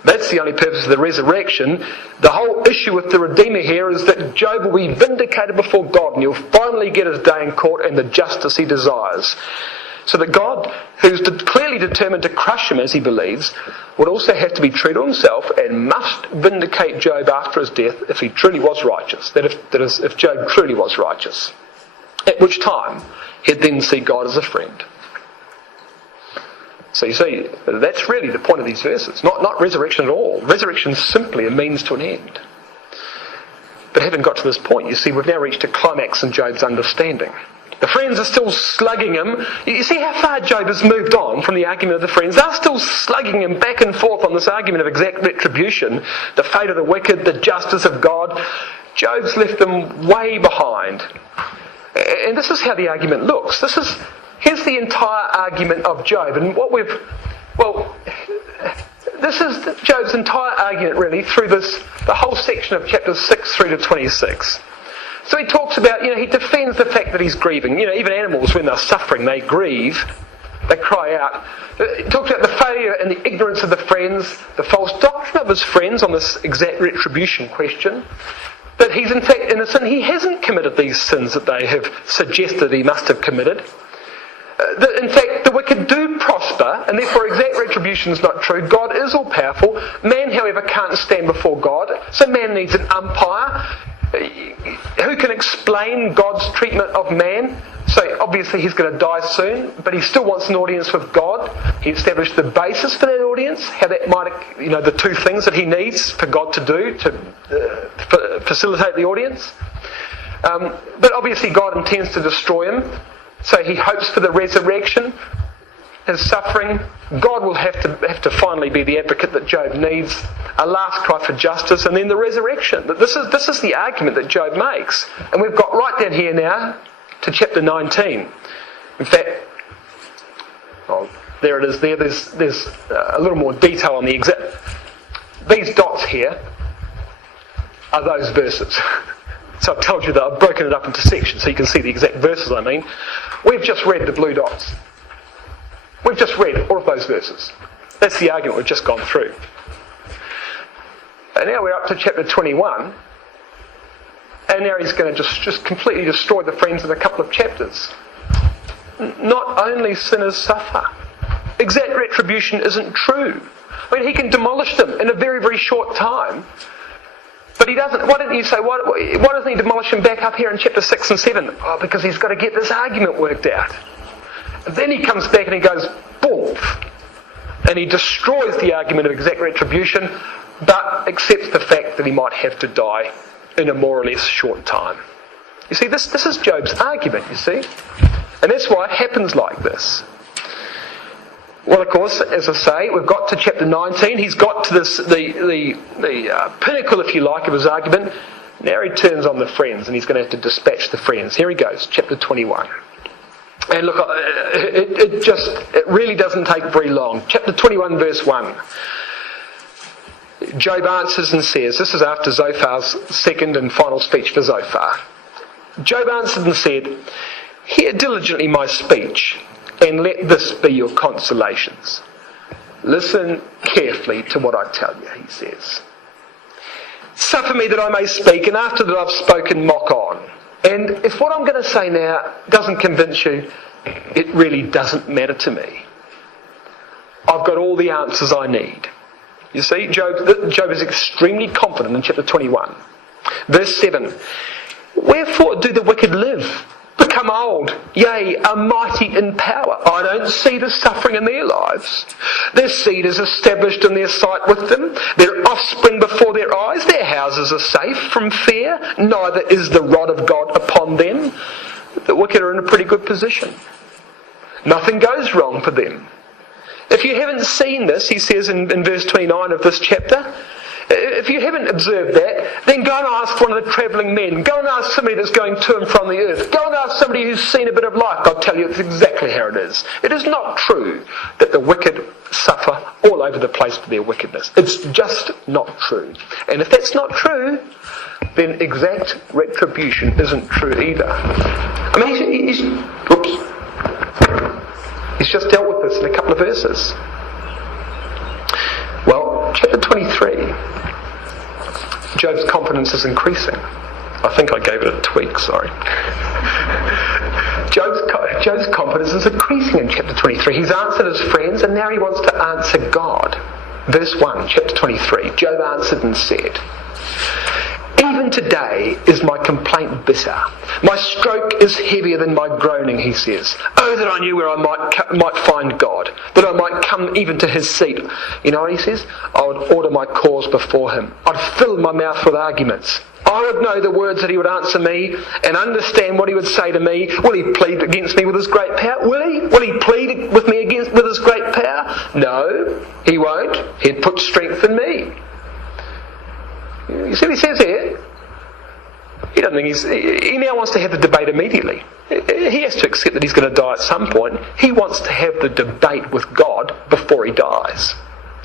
That's the only purpose of the resurrection. The whole issue with the Redeemer here is that Job will be vindicated before God, and he'll finally get his day in court and the justice he desires. So that God, who's clearly determined to crush him as he believes, would also have to be true to himself and must vindicate Job after his death if he truly was righteous. That is, if Job truly was righteous. At which time, he'd then see God as a friend. So you see, that's really the point of these verses. Not resurrection at all. Resurrection is simply a means to an end. But having got to this point, you see, we've now reached a climax in Job's understanding. The friends are still slugging him. You see how far Job has moved on from the argument of the friends. They're still slugging him back and forth on this argument of exact retribution, the fate of the wicked, the justice of God. Job's left them way behind. And this is how the argument looks. Here's the entire argument of Job. And this is Job's entire argument really through the whole section of chapters 6 through to 26. So he talks about, he defends the fact that he's grieving. Even animals, when they're suffering, they grieve. They cry out. He talks about the failure and the ignorance of the friends, the false doctrine of his friends on this exact retribution question. That he's in fact innocent. He hasn't committed these sins that they have suggested he must have committed. In fact, the wicked do prosper, and therefore exact retribution is not true. God is all-powerful. Man, however, can't stand before God, so man needs an umpire. Who can explain God's treatment of man? So obviously he's going to die soon, but he still wants an audience with God. He established the basis for that audience, how that might, the two things that he needs for God to do to facilitate the audience. But obviously God intends to destroy him. So he hopes for the resurrection, his suffering. God will have to finally be the advocate that Job needs, a last cry for justice, and then the resurrection. This is the argument that Job makes. And we've got right down here now to chapter 19. In fact, there it is there. There's a little more detail on the exact... These dots here are those verses. So I've told you that I've broken it up into sections so you can see the exact verses I mean. We've just read the blue dots. We've just read all of those verses. That's the argument we've just gone through. And now we're up to chapter 21. And now he's going to just completely destroy the friends in a couple of chapters. Not only sinners suffer. Exact retribution isn't true. I mean, he can demolish them in a very, very short time. But he doesn't. Why didn't you say, why doesn't he demolish him back up here in chapter 6 and 7? Oh, because he's got to get this argument worked out. And then he comes back and he goes, boom. And he destroys the argument of exact retribution, but accepts the fact that he might have to die in a more or less short time. You see, this is Job's argument, you see. And that's why it happens like this. Well, of course, as I say, we've got to chapter 19. He's got to the pinnacle, if you like, of his argument. Now he turns on the friends, and he's going to have to dispatch the friends. Here he goes, chapter 21. And look, it really doesn't take very long. Chapter 21, verse 1. Job answers and says, this is after Zophar's second and final speech for Zophar. Job answered and said, hear diligently my speech, and let this be your consolations. Listen carefully to what I tell you, he says. Suffer me that I may speak, and after that I've spoken, mock on. And if what I'm going to say now doesn't convince you, it really doesn't matter to me. I've got all the answers I need. You see, Job is extremely confident in chapter 21. Verse 7. Wherefore do the wicked live, become old, yea, are mighty in power? I don't see the suffering in their lives. Their seed is established in their sight with them, their offspring before their eyes, their houses are safe from fear, neither is the rod of God upon them. The wicked are in a pretty good position. Nothing goes wrong for them. If you haven't seen this, he says in verse 29 of this chapter, if you haven't observed that, then go and ask one of the travelling men. Go and ask somebody that's going to and from the earth. Go and ask somebody who's seen a bit of life. I'll tell you it's exactly how it is. It is not true that the wicked suffer all over the place for their wickedness. It's just not true. And if that's not true, then exact retribution isn't true either. I mean, he's just dealt with this in a couple of verses. Well, chapter 23, Job's confidence is increasing. I think I gave it a tweak, sorry. Job's confidence is increasing in chapter 23. He's answered his friends and now he wants to answer God. Verse 1, chapter 23. Job answered and said, "Even today is my complaint bitter. My stroke is heavier than my groaning," he says. "Oh, that I knew where I might find God, that I might come even to his seat." You know what he says? "I would order my cause before him. I'd fill my mouth with arguments. I would know the words that he would answer me and understand what he would say to me. Will he plead against me with his great power? Will he? Will he plead with me with his great power? No, he won't. He'd put strength in me." You see what he says here? He doesn't think he now wants to have the debate immediately. He has to accept that he's going to die at some point. He wants to have the debate with God before he dies.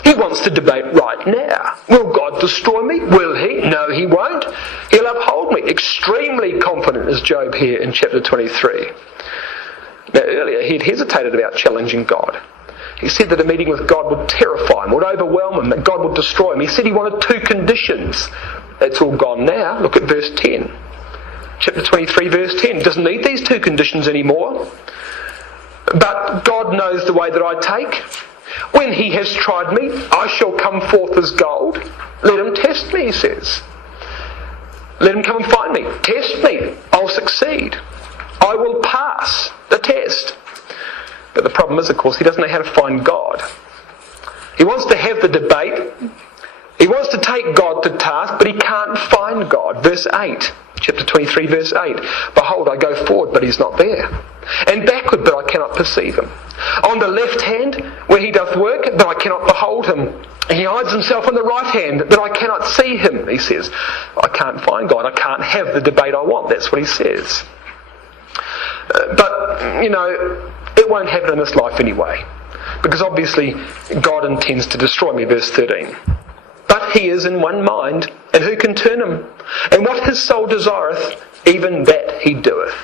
He wants to debate right now. Will God destroy me? Will he? No, he won't. He'll uphold me. Extremely confident is Job here in chapter 23. Now earlier he'd hesitated about challenging God. He said that a meeting with God would terrify him, would overwhelm him, that God would destroy him. He said he wanted 2 conditions. That's all gone now. Look at verse 10. Chapter 23, verse 10. He doesn't need these 2 conditions anymore. "But God knows the way that I take. When he has tried me, I shall come forth as gold. Let him test me," he says. "Let him come and find me. Test me. I'll succeed. I will pass the test." But the problem is, of course, he doesn't know how to find God. He wants to have the debate. He wants to take God to task, but he can't find God. Verse 8, chapter 23, verse 8. "Behold, I go forward, but he's not there. And backward, but I cannot perceive him. On the left hand, where he doth work, but I cannot behold him. He hides himself on the right hand, that I cannot see him," he says. I can't find God. I can't have the debate I want. That's what he says. But, it won't happen in this life anyway. Because obviously, God intends to destroy me, verse 13. "But he is in one mind, and who can turn him? And what his soul desireth, even that he doeth."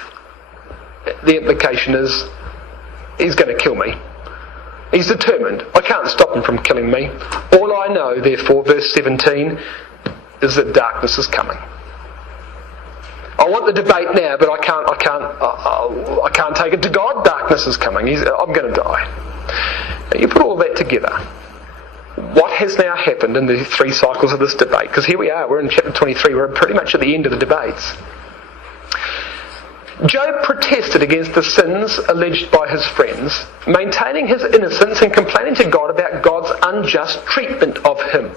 The implication is, he's going to kill me. He's determined. I can't stop him from killing me. All I know, therefore, verse 17, is that darkness is coming. I want the debate now, but I can't take it to God. Darkness is coming. I'm going to die. Now you put all that together. What has now happened in the 3 cycles of this debate? Because here we are, we're in chapter 23, we're pretty much at the end of the debates. Job protested against the sins alleged by his friends, maintaining his innocence and complaining to God about God's unjust treatment of him.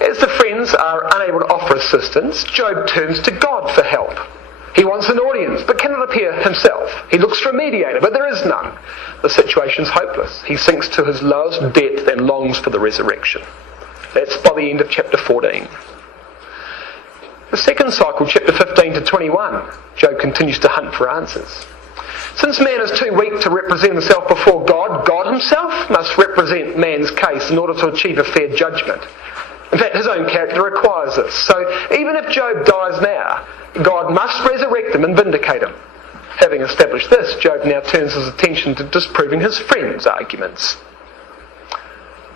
As the friends are unable to offer assistance, Job turns to God for help. He wants an audience, but cannot appear himself. He looks for a mediator, but there is none. The situation's hopeless. He sinks to his lowest depth and longs for the resurrection. That's by the end of chapter 14. The second cycle, chapter 15 to 21, Job continues to hunt for answers. Since man is too weak to represent himself before God, God himself must represent man's case in order to achieve a fair judgment. In fact, his own character requires this. So even if Job dies now, God must resurrect him and vindicate him. Having established this, Job now turns his attention to disproving his friends' arguments.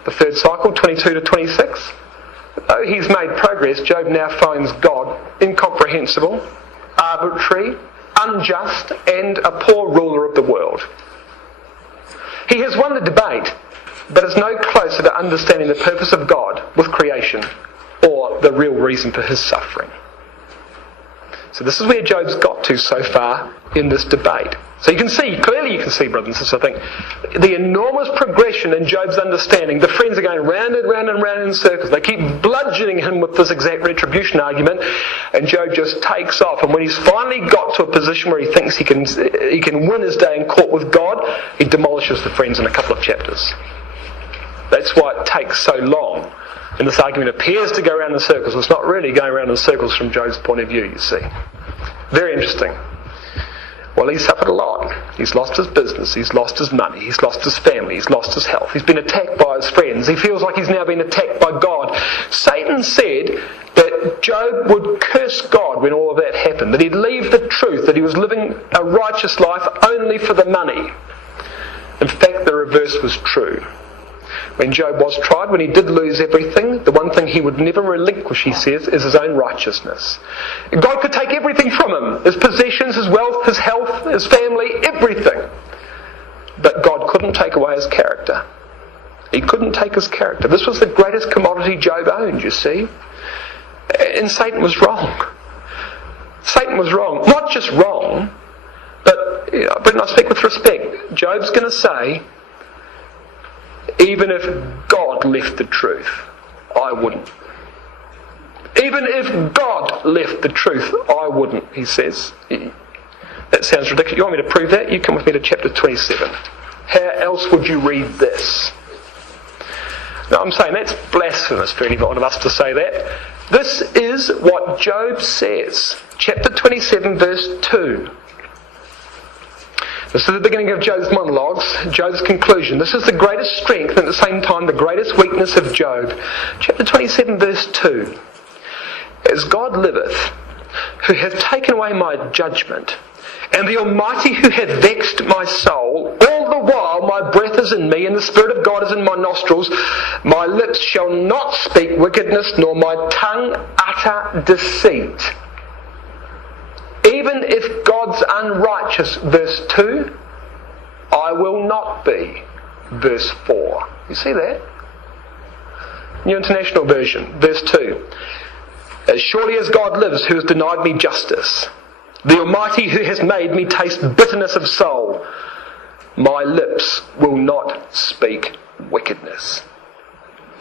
The third cycle, 22 to 26. Though he's made progress, Job now finds God incomprehensible, arbitrary, unjust, and a poor ruler of the world. He has won the debate, but is no closer to understanding the purpose of God with creation or the real reason for his suffering. So this is where Job's got to so far in this debate. So you can see, brothers and sisters, I think, the enormous progression in Job's understanding. The friends are going round and round and round in circles. They keep bludgeoning him with this exact retribution argument, and Job just takes off. And when he's finally got to a position where he thinks he can win his day in court with God, he demolishes the friends in a couple of chapters. That's why it takes so long. And this argument appears to go around in circles. It's not really going around in circles from Job's point of view, you see. Very interesting. Well, he's suffered a lot. He's lost his business, he's lost his money, he's lost his family, he's lost his health. He's been attacked by his friends. He feels like he's now been attacked by God. Satan said that Job would curse God when all of that happened, that he'd leave the truth, that he was living a righteous life only for the money. In fact, the reverse was true. when Job was tried, when he did lose everything, the one thing he would never relinquish, he says, is his own righteousness. God could take everything from him, his possessions, his wealth, his health, his family, everything. But God couldn't take away his character. He couldn't take his character. This was the greatest commodity Job owned, you see. And Satan was wrong. Satan was wrong. Not just wrong, but Brendan, I speak with respect. Job's going to say, even if God left the truth, I wouldn't. Even if God left the truth, I wouldn't, he says. That sounds ridiculous. You want me to prove that? You come with me to chapter 27. How else would you read this? Now, I'm saying that's blasphemous for any one of us to say that. This is what Job says. Chapter 27, verse 2. This is the beginning of Job's monologues, Job's conclusion. This is the greatest strength and at the same time the greatest weakness of Job. Chapter 27, verse 2. As God liveth, who hath taken away my judgment, and the Almighty who hath vexed my soul, all the while my breath is in me, and the Spirit of God is in my nostrils, my lips shall not speak wickedness, nor my tongue utter deceit. Even if God's unrighteous, verse 2, I will not be, verse 4. You see that? New International Version, verse 2. As surely as God lives, who has denied me justice, the Almighty who has made me taste bitterness of soul, my lips will not speak wickedness.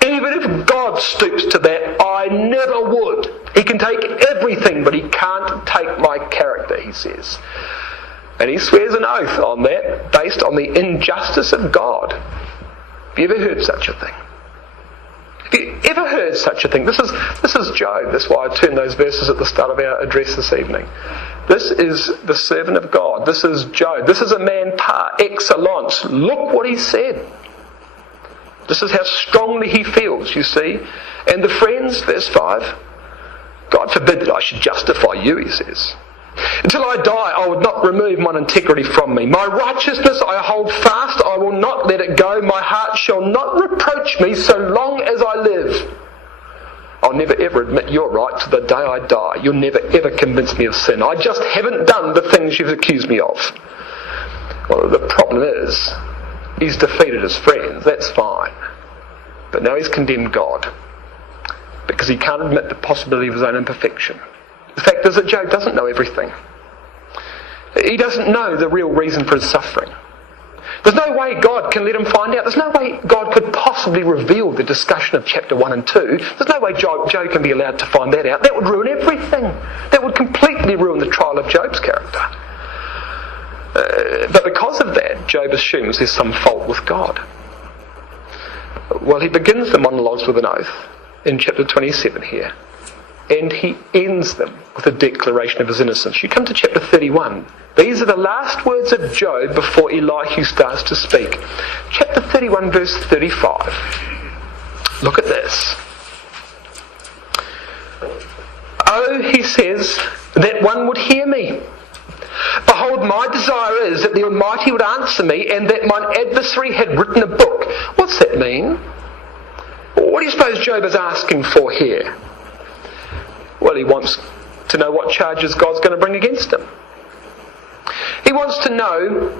Even if God stoops to that, I never would. He can take everything, but he can't take my character, he says. And he swears an oath on that, based on the injustice of God. Have you ever heard such a thing? Have you ever heard such a thing? This is Job. That's why I turned those verses at the start of our address this evening. This is the servant of God. This is Job. This is a man par excellence. Look what he said. This is how strongly he feels, you see. And the friends, verse 5, God forbid that I should justify you, he says. Until I die, I would not remove mine integrity from me. My righteousness I hold fast, I will not let it go. My heart shall not reproach me so long as I live. I'll never ever admit you're right to the day I die. You'll never ever convince me of sin. I just haven't done the things you've accused me of. Well, the problem is, he's defeated his friends, that's fine. But now he's condemned God, because he can't admit the possibility of his own imperfection. The fact is that Job doesn't know everything. He doesn't know the real reason for his suffering. There's no way God can let him find out. There's no way God could possibly reveal the discussion of chapter 1 and 2. There's no way Job can be allowed to find that out. That would ruin everything. That would completely ruin the trial of Job's character. But because of that, Job assumes there's some fault with God. Well, he begins the monologues with an oath in chapter 27 here. And he ends them with a declaration of his innocence. You come to chapter 31. These are the last words of Job before Elihu starts to speak. Chapter 31, verse 35. Look at this. Oh, he says, that one would hear me. Behold, my desire is that the Almighty would answer me, and that mine adversary had written a book. What's that mean? What do you suppose Job is asking for here? Well, he wants to know what charges God's going to bring against him. He wants to know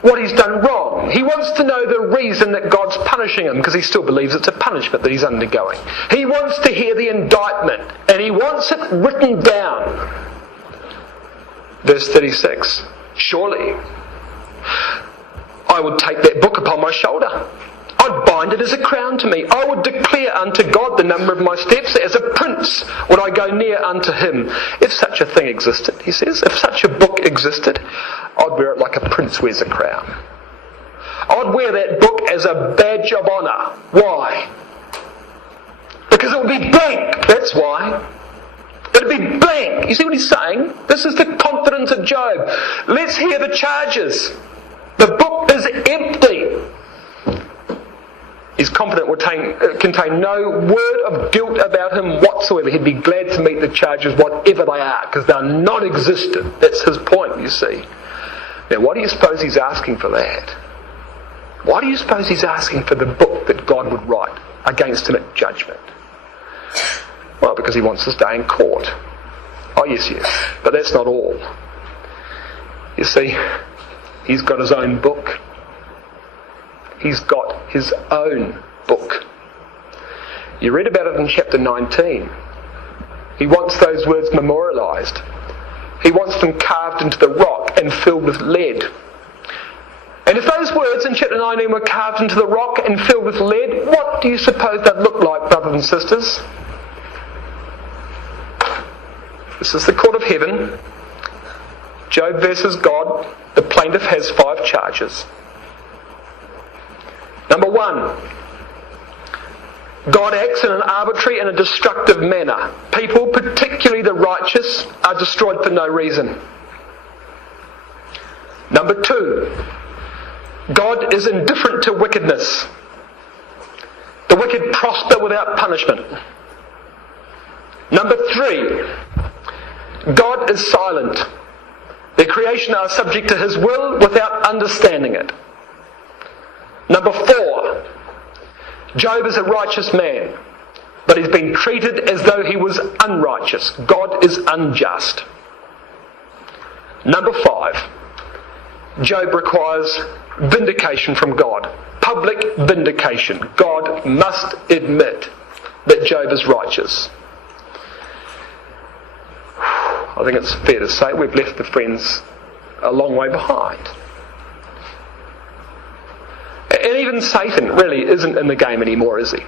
what he's done wrong. He wants to know the reason that God's punishing him, because he still believes it's a punishment that he's undergoing. He wants to hear the indictment, and he wants it written down. Verse 36. Surely I would take that book upon my shoulder. I'd bind it as a crown to me. I would declare unto God the number of my steps. As a prince would I go near unto him. If such a thing existed, he says, if such a book existed, I'd wear it like a prince wears a crown. I'd wear that book as a badge of honour. Why? Because it would be blank. That's why. It'd be blank. You see what he's saying? This is the confidence of Job. Let's hear the charges. The book is empty. He's confident it will contain no word of guilt about him whatsoever. He'd be glad to meet the charges, whatever they are, because they're non-existent. That's his point, you see. Now, what do you suppose he's asking for that? Why do you suppose he's asking for the book that God would write against him at judgment? Well, because he wants his day in court. Oh, yes. But that's not all. You see, he's got his own book. He's got his own book. You read about it in chapter 19. He wants those words memorialised. He wants them carved into the rock and filled with lead. And if those words in chapter 19 were carved into the rock and filled with lead, what do you suppose they'd look like, brothers and sisters? This is the court of heaven. Job versus God. The plaintiff has 5 charges. Number 1. God acts in an arbitrary and a destructive manner. People, particularly the righteous, are destroyed for no reason. Number 2. God is indifferent to wickedness. The wicked prosper without punishment. Number 3. God is silent. Their creation are subject to his will without understanding it. Number 4. Job is a righteous man, but he's been treated as though he was unrighteous. God is unjust. Number 5. Job requires vindication from God. Public vindication. God must admit that Job is righteous. I think it's fair to say we've left the friends a long way behind. And even Satan really isn't in the game anymore, is he?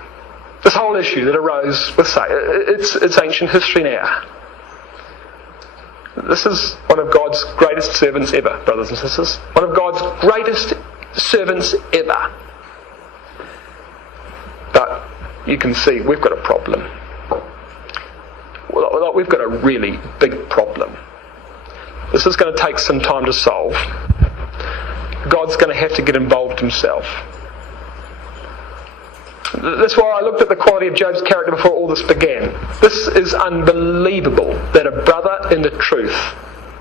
This whole issue that arose with Satan, it's ancient history now. This is one of God's greatest servants ever, brothers and sisters. One of God's greatest servants ever. But you can see we've got a problem. We've got a really big problem. This is going to take some time to solve. God's going to have to get involved himself. That's why I looked at the quality of Job's character before all this began. This is unbelievable that a brother in the truth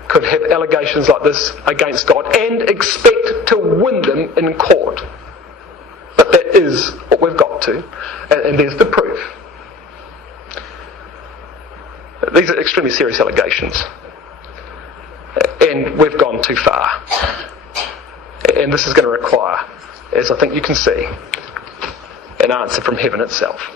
could have allegations like this against God and expect to win them in court. But that is what we've got to, and there's the proof. These are extremely serious allegations. And we've gone too far. And this is going to require, as I think you can see, an answer from heaven itself.